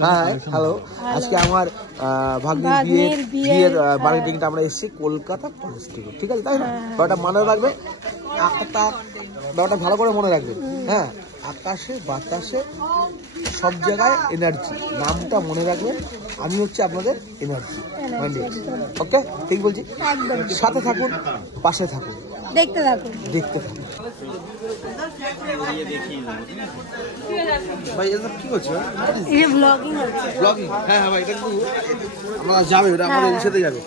Hi hello, আজকে আমার ভাগ্নির বিয়ের মার্কেটিংটা আমরা এসেছি কলকাতা কলেজ থেকে, ঠিক আছে? তাই না? ব্যাপারটা মনে রাখবে, ব্যাপারটা ভালো করে মনে রাখবে। হ্যাঁ, আকাশে বাতাসে সব জায়গায় এনার্জি, নামটা মনে রাখবেন। আমি হচ্ছে আপনাদের এনার্জি। ওকে, ঠিক বলছি? সাথে থাকুন, পাশে থাকুন, দেখতে থাকুন। ভাই এটা কি করছো? এই ব্লগিং হচ্ছে। ব্লগিং? হ্যাঁ হ্যাঁ ভাই, এটা কিন্তু আমরা যাবে, ওটা আমাদের সাথে যাবে।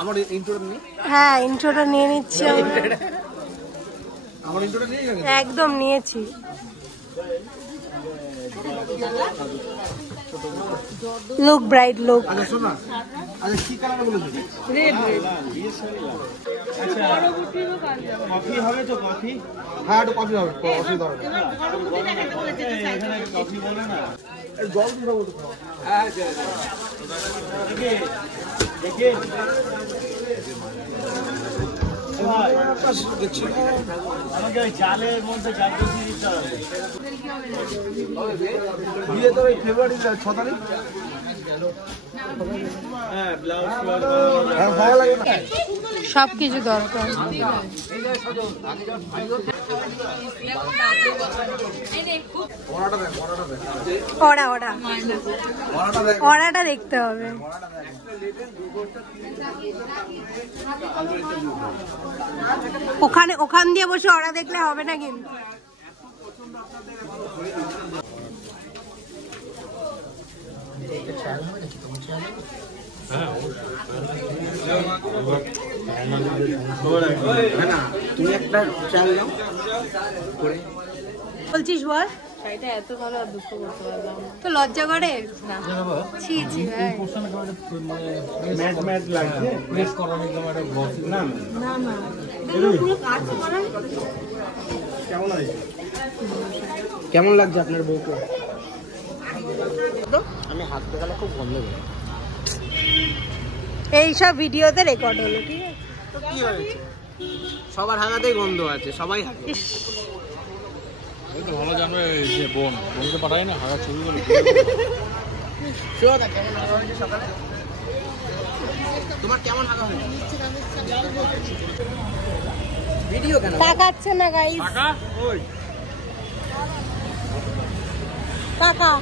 আমার ইন্ট্রোটা নিয়ে, হ্যাঁ ইন্ট্রোটা নিয়ে নিচ্ছি। আমার ইন্ট্রোটা নিয়ে গেছে, একদম নিয়েছি। Look bright look. আচ্ছা শোনো, আচ্ছা কি কালার বলেছো? Red red. আচ্ছা কফি হবে তো? কফি? হ্যাঁ একটু কফি হবে, অসুবিধা হবে না। কফি বলে না, জল দিতে বলতো। হ্যাঁ দেখে আমাকে ওই চালের মধ্যে চাল দিতে হবে। বিয়ে তো ওই ফেব্রুয়ারি 6 তারিখ। হ্যাঁ ব্লাউজ ভালো লাগে না, সবকিছু দরকার। ওড়াটা দেখতে হবে। ওখান দিয়ে বসে ওরা দেখলে হবে না কিন্তু। তুমি একটা চাল দাও করে বলছিস বল। শাড়িটা এত ভালো আর দুঃখ করতে পারলাম তো লজ্জা করে না। ছি ছি ভাই, ম্যাট ম্যাট লাগছে, প্রেস করানো একদম একটা গ্লসি না না না এগুলো পুরো কাজ করা। কেমন লাগছে আপনার বউকে? আমি হাত দেখালে খুব গন্ধ বের হয়। এইসব ভিডিওতে রেকর্ড হলো, ঠিক আছে? তো কি হয়েছে, সবার হাগাতেই গন্ধ আছে, সবাই হাগে। এই তো ভালো জানবে যে বোনকে পাঠাই না হাগা ছবি বলে। কেমন হাগা হয়েছে সকালে? তোমার কেমন হাগা হয়েছে? ভিডিও কেন তাকাচ্ছে না গাইস? টাকা ওই কাকা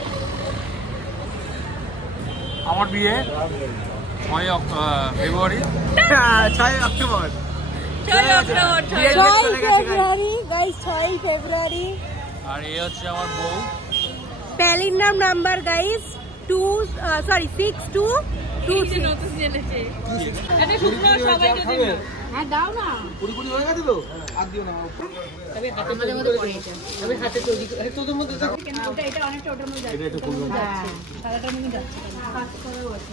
আমার বিয়ে 6 ফেব্রুয়ারি। 6 অক্টোবর। 6 ফেব্রুয়ারি গাইস, 6 ফেব্রুয়ারি। আর এই হচ্ছে আমার বউ। প্যালিন্ড্রাম নাম্বার গাইস 6226। নতুন জেনেছে এটা শুকনো সবাইকে দিন না। হ্যাঁ দাও না, পুরি পুরি হয়ে গেছে তো, আর দিও না। তবে হাতের মধ্যে পড়ে এটা, তবে হাতে তৈরি করে তোদের মধ্যে কেন ওটা, এটা অনেকটা ওটার মধ্যে যাচ্ছে, এটা একটু কম যাচ্ছে, সাদাটার মধ্যে যাচ্ছে কাজ করাও আছে।